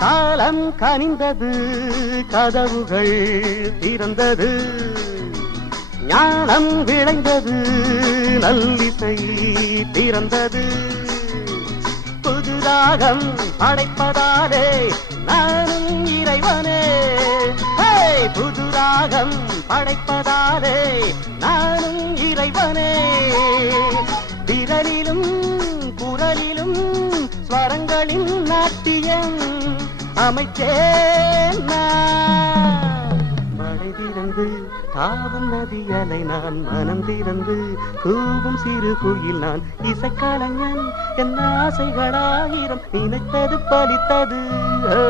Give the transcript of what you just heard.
காலம் கனிந்தது, கதவுகள் திறந்தது, ஞானம் விளைந்தது, நல்லிசை திறந்தது. புதுராகம் படைப்பதாலே நானும் இறைவனே, புதுராகம் படைப்பதாலே நானும் இறைவனே. விரலிலும் குரலிலும் ஸ்வரங்களின் நாட்டியம் அமைச்சேன் நான். மழை திறந்து தாவும் நதியலை நான், மனம் திறந்து கூவும் சிறு குயில் நான். இசைக்கலைஞன் என் ஆசைகளாயிரம், நினைத்தது பலித்தது. ஓ